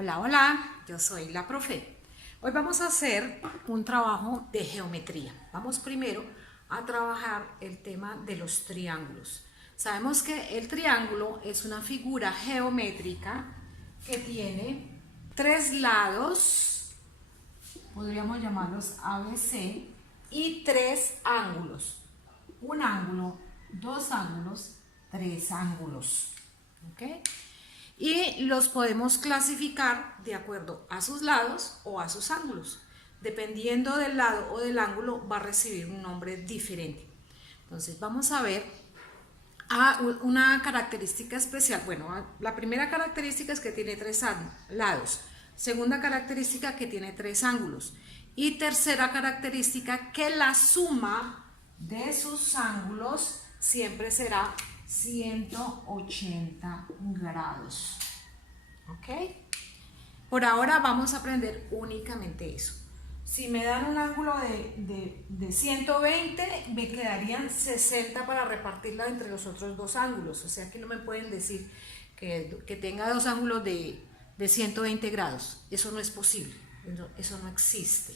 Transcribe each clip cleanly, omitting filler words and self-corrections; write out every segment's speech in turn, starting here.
Hola, hola, yo soy la profe. Hoy vamos a hacer un trabajo de geometría. Vamos primero a trabajar el tema de los triángulos. Sabemos que el triángulo es una figura geométrica que tiene tres lados, podríamos llamarlos ABC, y tres ángulos. Un ángulo, dos ángulos, tres ángulos. ¿Ok? Y los podemos clasificar de acuerdo a sus lados o a sus ángulos. Dependiendo del lado o del ángulo va a recibir un nombre diferente. Entonces vamos a ver una característica especial. Bueno, la primera característica es que tiene tres lados. Segunda característica que tiene tres ángulos. Y tercera característica que la suma de sus ángulos siempre será 180 grados. ¿Ok? Por ahora vamos a aprender únicamente eso. Si me dan un ángulo de 120, me quedarían 60 para repartirla entre los otros dos ángulos. O sea que no me pueden decir que tenga dos ángulos de 120 grados. Eso no es posible. Eso no existe.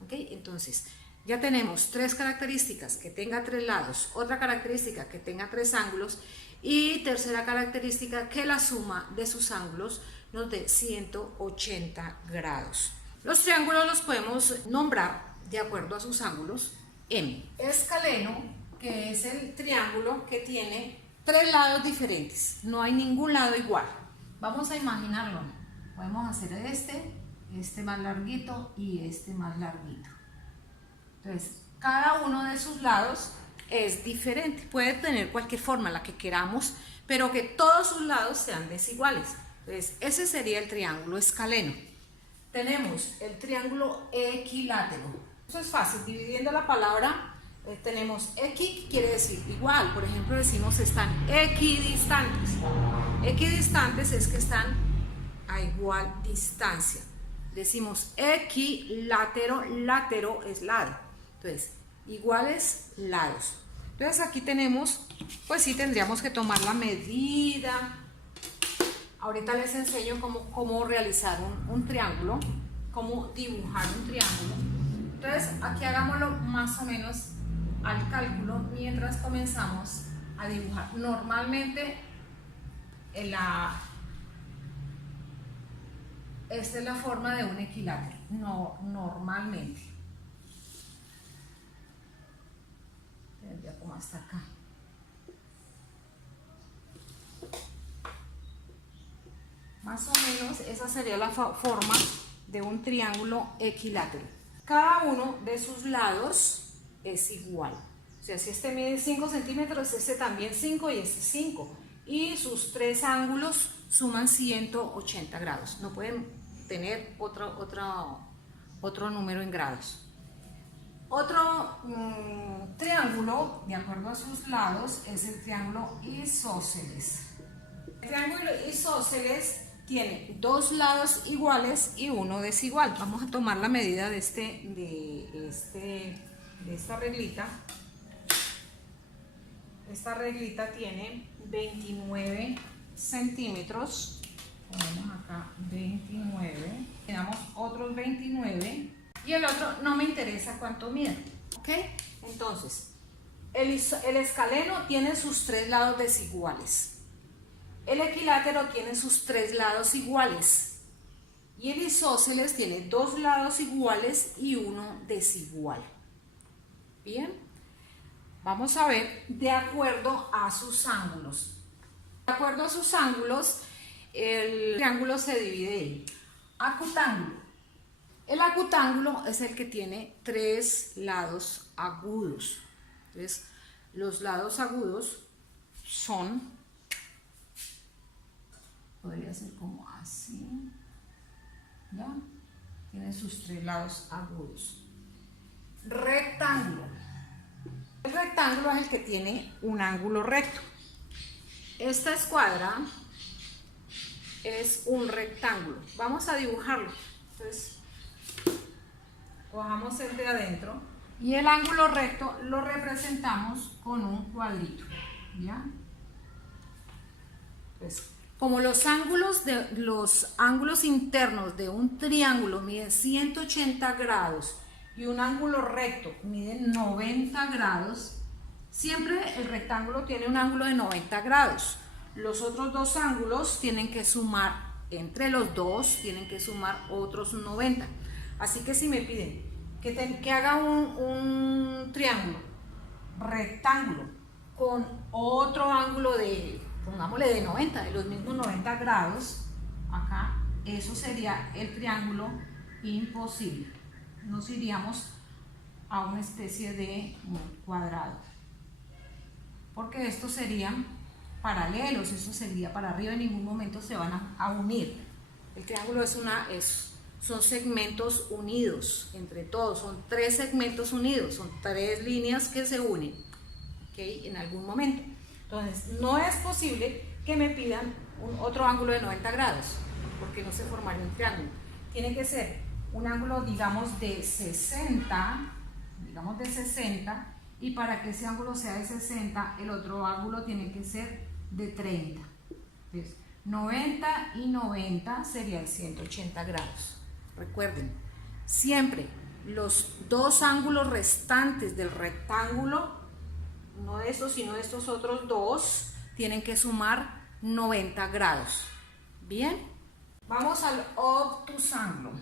¿Ok? Entonces, ya tenemos tres características, que tenga tres lados, otra característica que tenga tres ángulos y tercera característica que la suma de sus ángulos nos dé 180 grados. Los triángulos los podemos nombrar de acuerdo a sus ángulos. M. Escaleno, que es el triángulo que tiene tres lados diferentes, no hay ningún lado igual. Vamos a imaginarlo. Podemos hacer este más larguito y este más larguito. Entonces, cada uno de sus lados es diferente. Puede tener cualquier forma, la que queramos, pero que todos sus lados sean desiguales. Entonces, ese sería el triángulo escaleno. Tenemos el triángulo equilátero. Eso es fácil, dividiendo la palabra, tenemos equi, quiere decir igual. Por ejemplo, decimos están equidistantes. Equidistantes es que están a igual distancia. Decimos equilátero, látero es lado. Entonces, iguales lados. Entonces aquí tenemos, pues sí tendríamos que tomar la medida. Ahorita les enseño cómo realizar un triángulo, cómo dibujar un triángulo. Entonces aquí hagámoslo más o menos al cálculo mientras comenzamos a dibujar. Normalmente esta es la forma de un equilátero, no normalmente. Ya como hasta acá. Más o menos esa sería la forma de un triángulo equilátero. Cada uno de sus lados es igual. O sea, si este mide 5 centímetros, este también 5 y este 5. Y sus tres ángulos suman 180 grados. No pueden tener otro número en grados. Otro triángulo, de acuerdo a sus lados, es el triángulo isósceles. El triángulo isósceles tiene dos lados iguales y uno desigual. Vamos a tomar la medida de esta reglita. Esta reglita tiene 29 centímetros. Ponemos acá 29. Tenemos otros 29. Y el otro no me interesa cuánto mide. ¿Ok? Entonces, el escaleno tiene sus tres lados desiguales. El equilátero tiene sus tres lados iguales. Y el isósceles tiene dos lados iguales y uno desigual. Bien. Vamos a ver de acuerdo a sus ángulos. De acuerdo a sus ángulos, el triángulo se divide en acutángulo. El acutángulo es el que tiene tres lados agudos. Entonces, los lados agudos son, podría ser como así, ¿ya? Tiene sus tres lados agudos. Rectángulo. El rectángulo es el que tiene un ángulo recto. Esta escuadra es un rectángulo. Vamos a dibujarlo. Entonces, cojamos el de adentro y el ángulo recto lo representamos con un cuadrito, ¿ya? Entonces, Como los ángulos internos de un triángulo miden 180 grados y un ángulo recto mide 90 grados, siempre el rectángulo tiene un ángulo de 90 grados. Los otros dos ángulos tienen que sumar, entre los dos tienen que sumar otros 90. Así que si me piden que haga un triángulo rectángulo con otro ángulo de, pongámosle de 90, de los mismos 90 grados, acá, eso sería el triángulo imposible. Nos iríamos a una especie de cuadrado, porque estos serían paralelos, eso sería para arriba, en ningún momento se van a unir. El triángulo son segmentos unidos entre todos, son tres segmentos unidos, son tres líneas que se unen, ¿okay? En algún momento. Entonces, no es posible que me pidan otro ángulo de 90 grados, porque no se formaría un triángulo. Tiene que ser un ángulo, digamos, de 60, y para que ese ángulo sea de 60, el otro ángulo tiene que ser de 30. Entonces, 90 y 90 serían 180 grados. Recuerden, siempre los dos ángulos restantes del rectángulo, no de estos, sino de estos otros dos, tienen que sumar 90 grados. Bien, vamos al obtusángulo.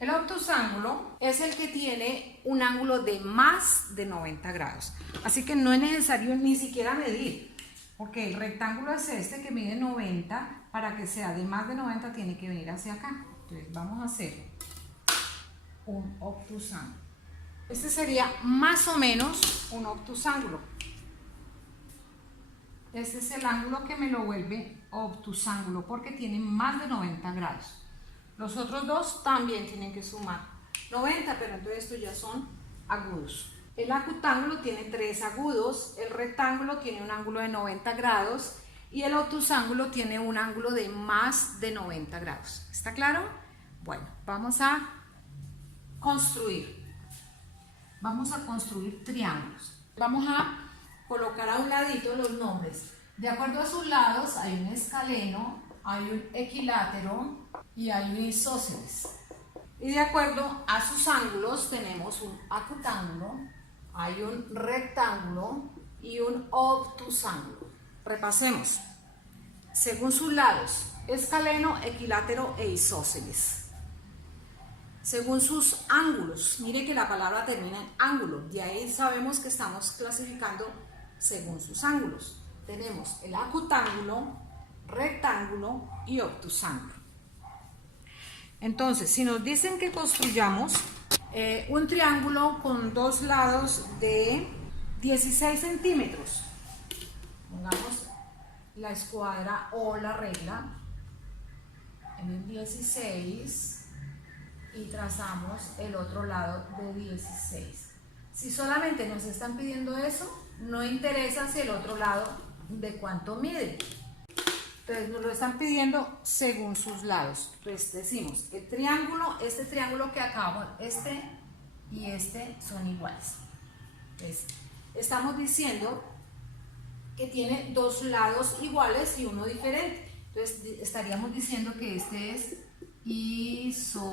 El obtusángulo es el que tiene un ángulo de más de 90 grados. Así que no es necesario ni siquiera medir, porque el rectángulo es este que mide 90, para que sea de más de 90 tiene que venir hacia acá. Entonces vamos a hacer un obtusángulo. Este sería más o menos un obtusángulo. Este es el ángulo que me lo vuelve obtusángulo, porque tiene más de 90 grados. Los otros dos también tienen que sumar 90, pero entonces estos ya son agudos. El acutángulo tiene tres agudos, el rectángulo tiene un ángulo de 90 grados y el obtusángulo tiene un ángulo de más de 90 grados. ¿Está claro? Bueno, vamos a construir triángulos. Vamos a colocar a un ladito los nombres. De acuerdo a sus lados hay un escaleno, hay un equilátero y hay un isósceles. Y de acuerdo a sus ángulos tenemos un acutángulo, hay un rectángulo y un obtusángulo. Repasemos. Según sus lados, escaleno, equilátero e isósceles. Según sus ángulos, mire que la palabra termina en ángulo, de ahí sabemos que estamos clasificando según sus ángulos. Tenemos el acutángulo, rectángulo y obtusángulo. Entonces, si nos dicen que construyamos un triángulo con dos lados de 16 centímetros, pongamos la escuadra o la regla en el 16 y trazamos el otro lado de 16. Si solamente nos están pidiendo eso, no interesa si el otro lado de cuánto mide. Entonces nos lo están pidiendo según sus lados. Entonces decimos, el triángulo, este triángulo que acabamos, este y este son iguales. Entonces, estamos diciendo que tiene dos lados iguales y uno diferente. Entonces estaríamos diciendo que este es isósceles,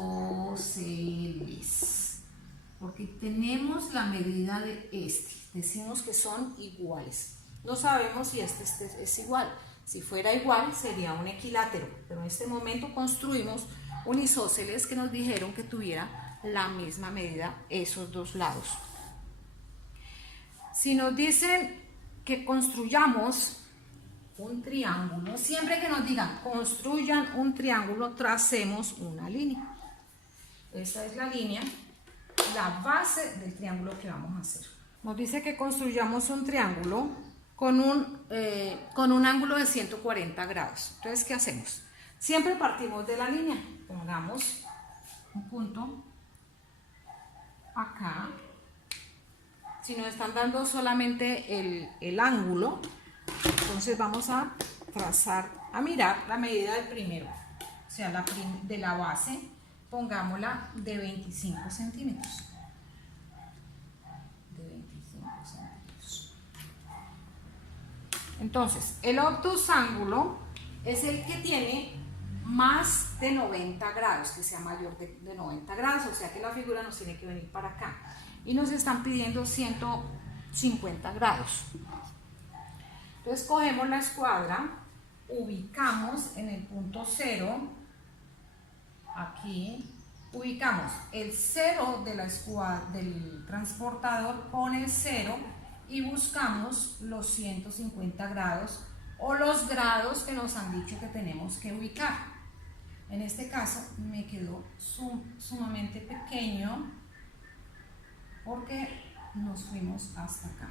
porque tenemos la medida de este. Decimos que son iguales. No sabemos si este es igual. Si fuera igual sería un equilátero, pero en este momento construimos un isósceles que nos dijeron que tuviera la misma medida esos dos lados. Si nos dicen que construyamos un triángulo, siempre que nos digan construyan un triángulo, tracemos una línea. Esta es la línea, la base del triángulo que vamos a hacer. Nos dice que construyamos un triángulo con un ángulo de 140 grados. Entonces, ¿qué hacemos? Siempre partimos de la línea. Pongamos un punto acá. Si nos están dando solamente el ángulo, entonces vamos a trazar, a mirar la medida del primero, o sea, de la base, pongámosla de 25 centímetros. De 25 centímetros. Entonces, el obtusángulo es el que tiene más de 90 grados, que sea mayor de 90 grados, o sea que la figura nos tiene que venir para acá. Y nos están pidiendo 150 grados. Entonces cogemos la escuadra, ubicamos en el punto 0, aquí, ubicamos el 0 de la escuadra, del transportador con el 0 y buscamos los 150 grados o los grados que nos han dicho que tenemos que ubicar. En este caso me quedó sumamente pequeño porque nos fuimos hasta acá.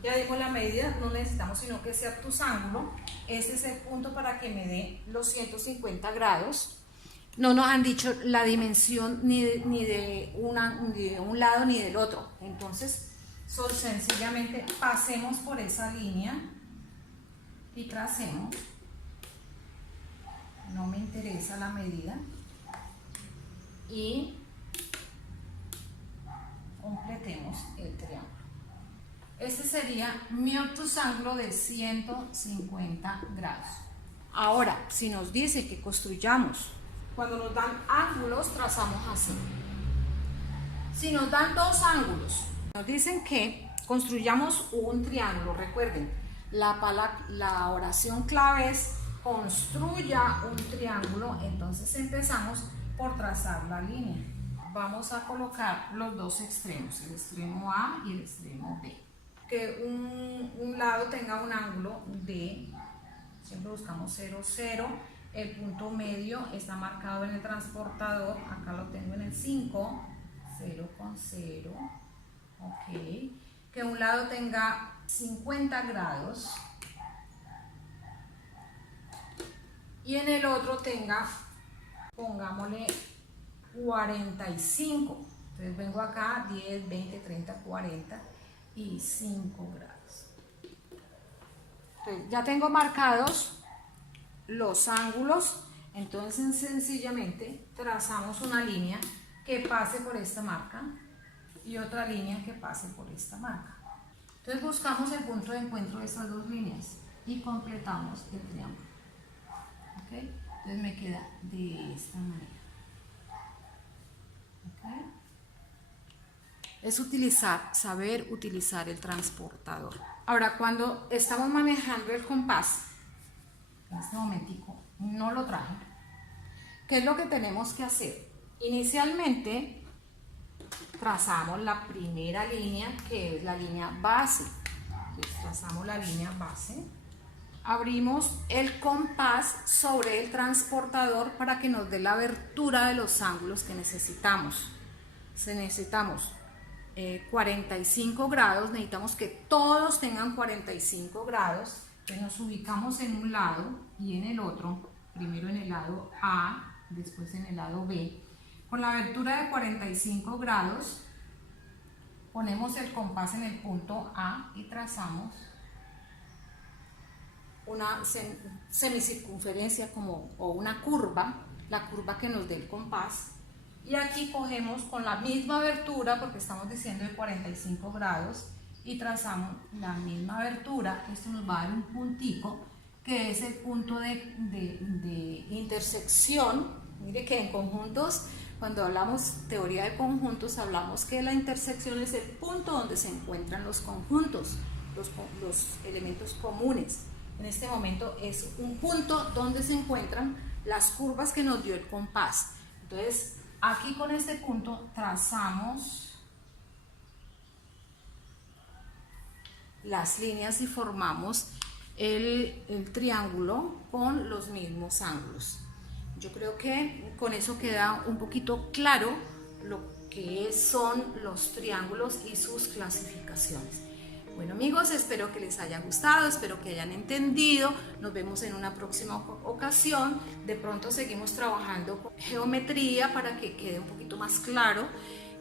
Ya dimos la medida, no necesitamos sino que sea obtusángulo. Este es el punto para que me dé los 150 grados. No nos han dicho la dimensión ni de un lado ni del otro. Entonces, sencillamente pasemos por esa línea y tracemos. No me interesa la medida. Y completemos el triángulo. Este sería mi obtusángulo de 150 grados. Ahora, si nos dice que construyamos, cuando nos dan ángulos, trazamos así. Si nos dan dos ángulos, nos dicen que construyamos un triángulo. Recuerden, la oración clave es construya un triángulo. Entonces empezamos por trazar la línea. Vamos a colocar los dos extremos, el extremo A y el extremo B. Que un lado tenga un ángulo de, siempre buscamos 0, 0, el punto medio está marcado en el transportador, acá lo tengo en el 5, 0 con 0, ok, que un lado tenga 50 grados y en el otro tenga, pongámosle 45, entonces vengo acá 10, 20, 30, 40 y 5 grados. Entonces, ya tengo marcados los ángulos, entonces sencillamente trazamos una línea que pase por esta marca y otra línea que pase por esta marca. Entonces buscamos el punto de encuentro de estas dos líneas y completamos el triángulo. ¿Okay? Entonces me queda de esta manera. ¿Okay? Es saber utilizar el transportador. Ahora, cuando estamos manejando el compás, en este momentico no lo traje, ¿qué es lo que tenemos que hacer? Inicialmente trazamos la primera línea, que es la línea base. Entonces, trazamos la línea base, abrimos el compás sobre el transportador para que nos dé la abertura de los ángulos que necesitamos. Necesitamos 45 grados, necesitamos que todos tengan 45 grados, entonces nos ubicamos en un lado y en el otro, primero en el lado A, después en el lado B, con la abertura de 45 grados, ponemos el compás en el punto A y trazamos una semicircunferencia o una curva, la curva que nos dé el compás. Y aquí cogemos con la misma abertura, porque estamos diciendo de 45 grados, y trazamos la misma abertura. Esto nos va a dar un puntico, que es el punto de intersección. Mire que en conjuntos, cuando hablamos teoría de conjuntos, hablamos que la intersección es el punto donde se encuentran los conjuntos, los elementos comunes. En este momento es un punto donde se encuentran las curvas que nos dio el compás. Entonces, aquí con este punto trazamos las líneas y formamos el triángulo con los mismos ángulos. Yo creo que con eso queda un poquito claro lo que son los triángulos y sus clasificaciones. Bueno amigos, espero que les haya gustado, espero que hayan entendido. Nos vemos en una próxima ocasión. De pronto seguimos trabajando con geometría para que quede un poquito más claro.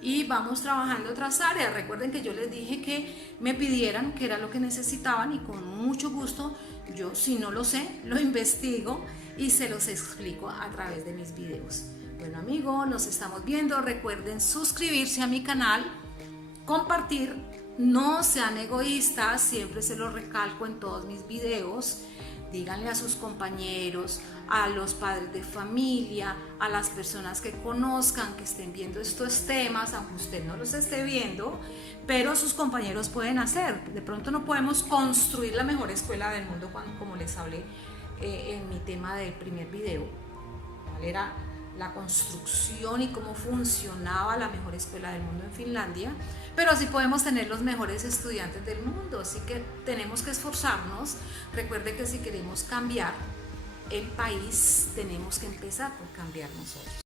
Y vamos trabajando otras áreas. Recuerden que yo les dije que me pidieran qué era lo que necesitaban y con mucho gusto yo, si no lo sé, lo investigo y se los explico a través de mis videos. Bueno amigos, nos estamos viendo. Recuerden suscribirse a mi canal, compartir No sean egoístas, siempre se lo recalco en todos mis videos. Díganle a sus compañeros, a los padres de familia, a las personas que conozcan, que estén viendo estos temas, aunque usted no los esté viendo, pero sus compañeros pueden hacer. De pronto no podemos construir la mejor escuela del mundo, como les hablé en mi tema del primer video. ¿Cuál era la construcción y cómo funcionaba la mejor escuela del mundo en Finlandia? Pero sí podemos tener los mejores estudiantes del mundo, así que tenemos que esforzarnos. Recuerde que si queremos cambiar el país, tenemos que empezar por cambiar nosotros.